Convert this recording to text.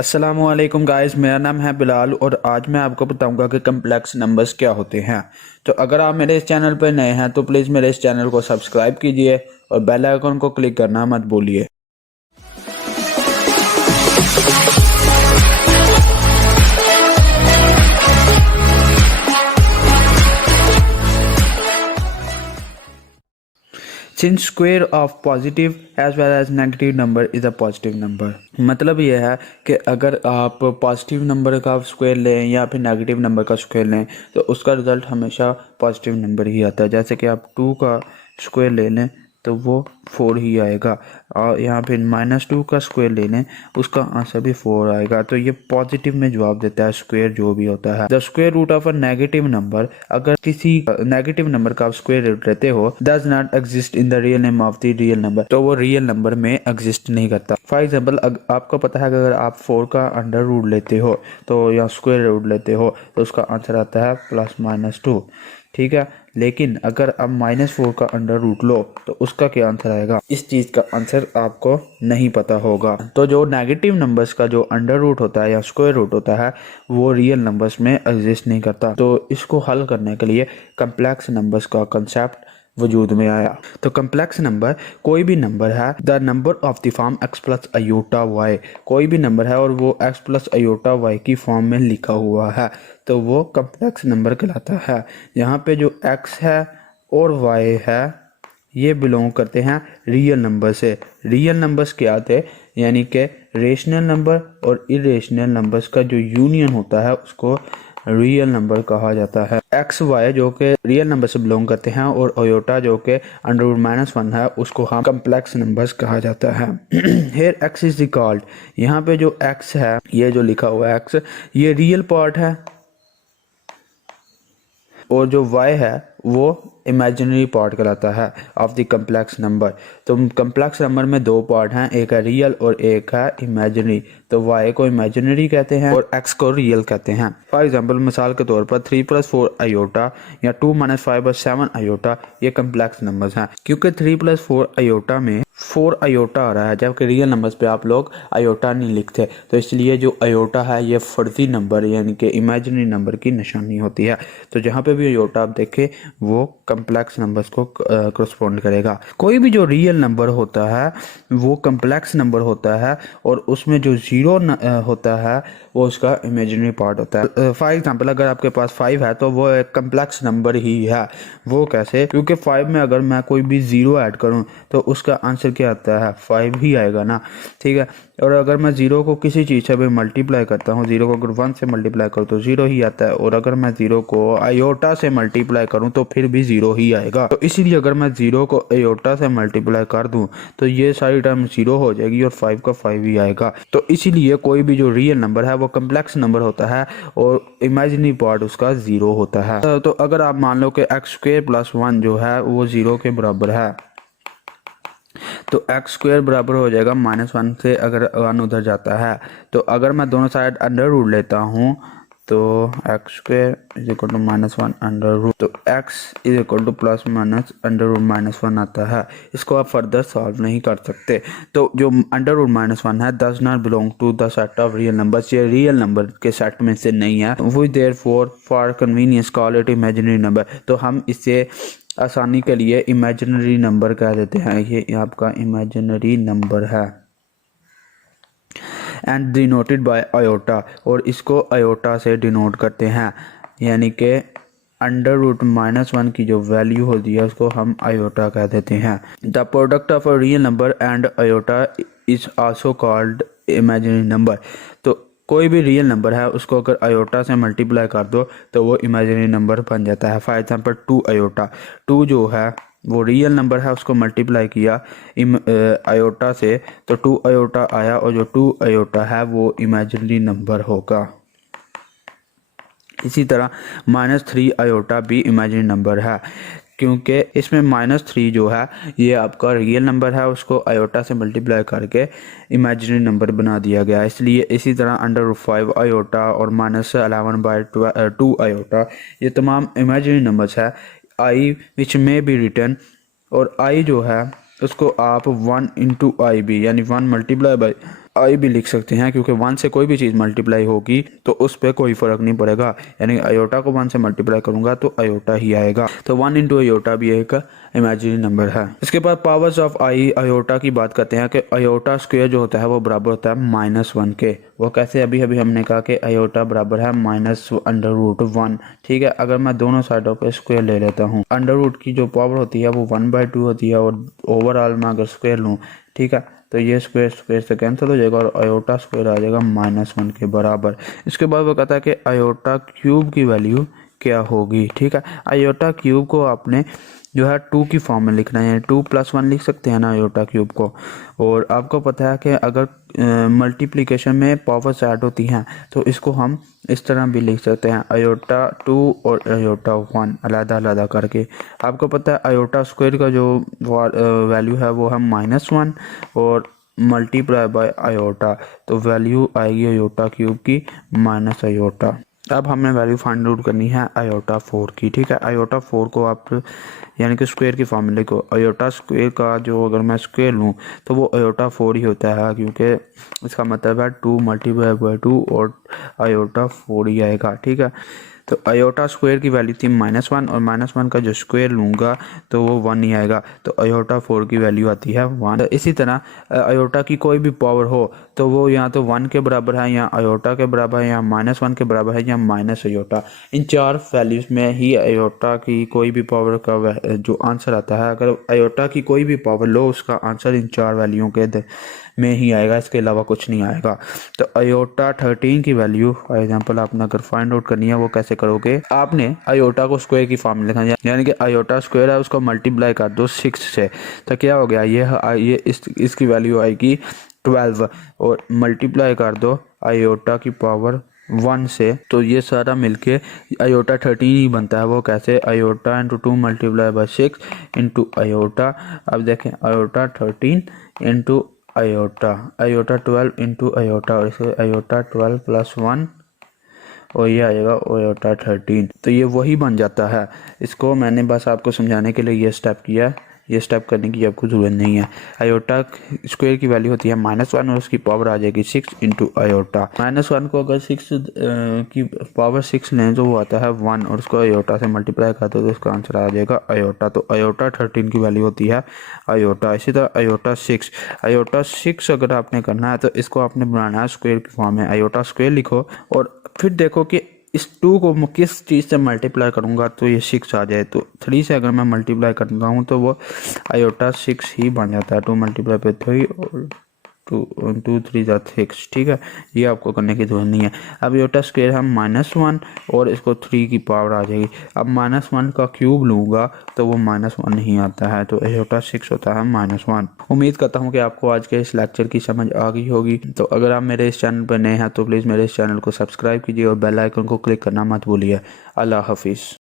अस्सलामुअलैकुम गाइस, मेरा नाम है बिलाल और आज मैं आपको बताऊंगा कि कम्प्लेक्स नंबर्स क्या होते हैं। तो अगर आप मेरे इस चैनल पर नए हैं तो प्लीज़ मेरे इस चैनल को सब्सक्राइब कीजिए और बेल आइकन को क्लिक करना मत भूलिए। Since square of positive as well as negative number is a positive number. मतलब यह है कि अगर आप पॉजिटिव नंबर का स्क्वायर लें या फिर नेगेटिव नंबर का स्क्वायर लें तो उसका रिज़ल्ट हमेशा पॉजिटिव नंबर ही आता है। जैसे कि आप 2 का स्क्वायर ले लें तो वो 4 ही आएगा, और यहाँ पे -2 का स्क्वायर ले लें उसका आंसर भी 4 आएगा। तो ये पॉजिटिव में जवाब देता है स्क्वायर जो भी होता है। The square root of a negative number, अगर किसी नेगेटिव नंबर का आप स्क्वायर रूट लेते हो, does not exist in the real name of the real number, तो वो रियल नंबर में एग्जिस्ट नहीं करता। फॉर एग्जाम्पल, आपको पता है कि अगर आप 4 का अंडर रूट लेते हो तो या स्क्वायर रूट लेते हो तो उसका आंसर आता है +-2, ठीक है। लेकिन अगर आप -4 का अंडर रूट लो तो उसका क्या आंसर आएगा, इस चीज़ का आंसर आपको नहीं पता होगा। तो जो नेगेटिव नंबर्स का जो अंडर रूट होता है या स्क्वायर रूट होता है वो रियल नंबर्स में एग्जिस्ट नहीं करता। तो इसको हल करने के लिए कम्प्लेक्स नंबर्स का कंसेप्ट वजूद में आया। तो कम्प्लेक्स नंबर कोई भी नंबर है, the number of the form x plus iota y, कोई भी नंबर है और वो x प्लस अयोटा y की फॉर्म में लिखा हुआ है तो वो कम्प्लेक्स नंबर कहलाता है। यहाँ पे जो x है और y है ये बिलोंग करते हैं रियल नंबर से। रियल नंबर्स क्या थे, यानी कि रेशनल नंबर और इरेशनल नंबर्स का जो यूनियन होता है उसको रियल नंबर कहा जाता है। एक्स वाई जो कि रियल नंबर से बिलोंग करते हैं और अयोटा जो कि √-1 है उसको हम कम्प्लेक्स नंबर्स कहा जाता है। हेयर एक्स इज कॉल्ड, यहाँ पे जो एक्स है ये जो लिखा हुआ है एक्स, ये रियल पार्ट है और जो y है वो इमेजिनरी पार्ट कहलाता है ऑफ द कम्प्लेक्स नंबर। तो कम्प्लेक्स नंबर में 2 पार्ट हैं, एक है रियल और एक है इमेजिनरी। तो y को इमेजिनरी कहते हैं और x को रियल कहते हैं। फॉर एग्जांपल, मिसाल के तौर पर 3 + 4 अयोटा या 2 - 5 + 7 अयोटा ये कम्प्लेक्स नंबर्स हैं, क्योंकि 3 + 4 अयोटा में 4 अयोटा आ रहा है, जबकि रियल नंबर्स पे आप लोग अयोटा नहीं लिखते। तो इसलिए जो अयोटा है ये फर्जी नंबर यानी कि इमेजिनरी नंबर की निशानी होती है। तो जहाँ पे भी अयोटा आप देखें वो कम्प्लेक्स नंबर्स को करस्पॉन्ड करेगा। कोई भी जो रियल नंबर होता है वो कम्प्लेक्स नंबर होता है और उसमें जो ज़ीरो होता है वो उसका इमेजिनरी पार्ट होता है। फॉर एग्जांपल, अगर आपके पास 5 है तो वो एक कम्प्लेक्स नंबर ही है। वो कैसे? क्योंकि 5 में अगर मैं कोई भी ज़ीरो ऐड करूं तो उसका आंसर क्या आता है, 5 ही आएगा ना, ठीक है। और अगर मैं ज़ीरो को किसी चीज़ से भी मल्टीप्लाई करता हूँ, ज़ीरो को अगर 1 से मल्टीप्लाई करूँ तो 0 ही आता है, और अगर मैं ज़ीरो को अयोटा से मल्टीप्लाई करूँ तो फिर भी 0 ही आएगा। तो इसीलिए अगर मैं 0 को अयोटा से मल्टीप्लाई कर दूँ तो ये सारी टर्म 0 हो जाएगी और 5 का 5 ही आएगा। तो इसीलिए कोई भी जो रियल नंबर है वो कम्प्लेक्स नंबर होता है और इमेजिनरी पार्ट उसका 0 होता है। तो अगर आप मान लो कि x² + 1 जो है वो 0 के बराबर है तो x² बराबर हो जाएगा -1 से, अगर 1 उधर जाता है तो अगर मैं दोनों साइड अंडर रूट लेता हूँ तो x² = -1 अंडर रूट, तो x = +-(-1) आता है। इसको आप फर्दर सॉल्व नहीं कर सकते। तो जो √-1 है does not belong to the set of real numbers, ये रियल नंबर के सेट में से नहीं है। We therefore for convenience call it imaginary number, तो हम इसे आसानी के लिए इमेजिनरी नंबर कह देते हैं। ये आपका इमेजिनरी नंबर है एंड डिनोटेड बाय अयोटा, और इसको अयोटा से डिनोट करते हैं, यानी कि √-1 की जो वैल्यू होती है उसको हम अयोटा कह देते हैं। The product of a real number and iota is also called imaginary number, तो कोई भी रियल नंबर है उसको अगर अयोटा से मल्टीप्लाई कर दो तो वो इमेजिनरी नंबर बन जाता है। फॉर एग्जांपल 2 अयोटा, 2 जो है वो रियल नंबर है, उसको मल्टीप्लाई किया अयोटा से तो 2 अयोटा आया, और जो 2 अयोटा है वो इमेजिनरी नंबर होगा। इसी तरह -3 अयोटा भी इमेजिनरी नंबर है, क्योंकि इसमें -3 जो है ये आपका रियल नंबर है, उसको अयोटा से मल्टीप्लाई करके इमेजिनरी नंबर बना दिया गया। इसलिए इसी तरह √5 अयोटा और -11/2 अयोटा ये तमाम इमेजिनरी नंबर्स है। आई विच में बी रिटर्न, और आई जो है उसको आप 1 × i भी यानी 1 × आई भी लिख सकते हैं, क्योंकि 1 से कोई भी चीज़ मल्टीप्लाई होगी तो उस पर कोई फ़र्क नहीं पड़ेगा, यानी आयोटा को 1 से मल्टीप्लाई करूँगा तो आयोटा ही आएगा। तो 1 इंटू आयोटा भी एक इमेजिनरी नंबर है। इसके बाद पावर्स ऑफ आई आयोटा की बात करते हैं कि आयोटा स्क्वायर जो होता है वो बराबर होता है -1 के। वो कैसे? अभी अभी हमने कहा कि आयोटा बराबर है -√1। ठीक है, अगर मैं दोनों साइडों पे स्क्वायर ले लेता हूँ, अंडर रूट की जो पावर होती है वो 1/2 होती है, और ओवरऑल मैं अगर स्क्वायर लूँ, ठीक है, तो ये स्क्वायर स्क्वायर से कैंसिल हो जाएगा और आयोटा स्क्वायर आ जाएगा -1 के बराबर। इसके बाद वो कहता है कि आयोटा क्यूब की वैल्यू क्या होगी। ठीक है, आयोटा क्यूब को आपने जो है 2 की फॉर्म में लिखना है, 2 + 1 लिख सकते हैं ना आयोटा क्यूब को। और आपको पता है कि अगर मल्टीप्लिकेशन में पावर्स ऐड होती हैं तो इसको हम इस तरह भी लिख सकते हैं, आयोटा 2 और आयोटा 1 अलग अलग करके। आपको पता है आयोटा स्क्वायर का जो वैल्यू है वो है -1 और मल्टीप्लाई बाय आयोटा, तो वैल्यू आएगी आयोटा क्यूब की माइनस आयोटा। अब हमें वैल्यू फाइंड आउट करनी है आयोटा 4 की। ठीक है, आयोटा 4 को आप यानी कि स्क्वायर की फॉर्म में लिखो। आयोटा स्क्वायर का जो अगर मैं स्क्वायर लूँ तो वो आयोटा 4 ही होता है, क्योंकि इसका मतलब है 2 × 2 और आयोटा 4 ही आएगा। ठीक है, तो आयोटा स्क्वायर की वैल्यू थी -1 और -1 का जो स्क्वायर लूँगा तो वो 1 ही आएगा, तो आयोटा 4 की वैल्यू आती है 1। इसी तरह आयोटा की कोई भी पावर हो तो वो या तो 1 के बराबर है, या आयोटा के बराबर है, या -1 के बराबर है, या माइनस आयोटा। इन 4 वैल्यूज़ में ही आयोटा की कोई भी पावर का जो आंसर आता है, अगर आयोटा की कोई भी पावर लो उसका आंसर इन 4 वैल्यूओं के में ही आएगा, इसके अलावा कुछ नहीं आएगा। तो आयोटा 13 की वैल्यू फॉर एग्जांपल आपने अगर फाइंड आउट करनी है वो कैसे करोगे? आपने आयोटा को स्क्वायर की फॉर्म में लिखा है, यानी कि आयोटा स्क्वायर है उसको मल्टीप्लाई कर दो 6 से, तो क्या हो गया? ये इसकी वैल्यू आएगी 12 और मल्टीप्लाई कर दो आयोटा की पावर 1 से, तो ये सारा मिलके आयोटा 13 ही बनता है। वो कैसे? Iota into 2 multiply by 6 into iota. अब देखें iota 13 into iota 12 into iota, और इसे आयोटा 12 + 1 और ये आएगा आयोटा 13। तो ये वही बन जाता है। इसको मैंने बस आपको समझाने के लिए ये स्टेप किया है, ये स्टेप करने की आपको ज़रूरत नहीं है। आयोटा स्क्वायर की वैल्यू होती है -1 और उसकी पावर आ जाएगी 6 इंटू आयोटा। -1 को अगर 6 की पावर 6 लें तो वो आता है 1 और उसको आयोटा से मल्टीप्लाई करते हो तो उसका आंसर आ जाएगा आयोटा। तो आयोटा 13 की वैल्यू होती है आयोटा। इसी तरह आयोटा 6 अगर आपने करना है तो इसको आपने बनाना है स्क्वायर की फॉर्म में। आयोटा स्क्वायर लिखो और फिर देखो कि इस 2 को मैं किस चीज़ से मल्टीप्लाई करूँगा तो ये 6 आ जाए। तो 3 से अगर मैं मल्टीप्लाई करता हूँ तो वो आयोटा 6 ही बन जाता है। 2 × 3 और 2 3 6। ठीक है, ये आपको करने की जरूरत नहीं है। अब आयोटा स्क्वायर हम -1 और इसको 3 की पावर आ जाएगी। अब -1 का क्यूब लूँगा तो वो -1 ही आता है, तो आयोटा 6 होता है -1। उम्मीद करता हूँ कि आपको आज के इस लेक्चर की समझ आ गई होगी। तो अगर आप मेरे इस चैनल पर नए हैं तो प्लीज़ मेरे इस चैनल को सब्सक्राइब कीजिए और बेल आइकन को क्लिक करना मत भूलिए। अल्लाह हाफिज़।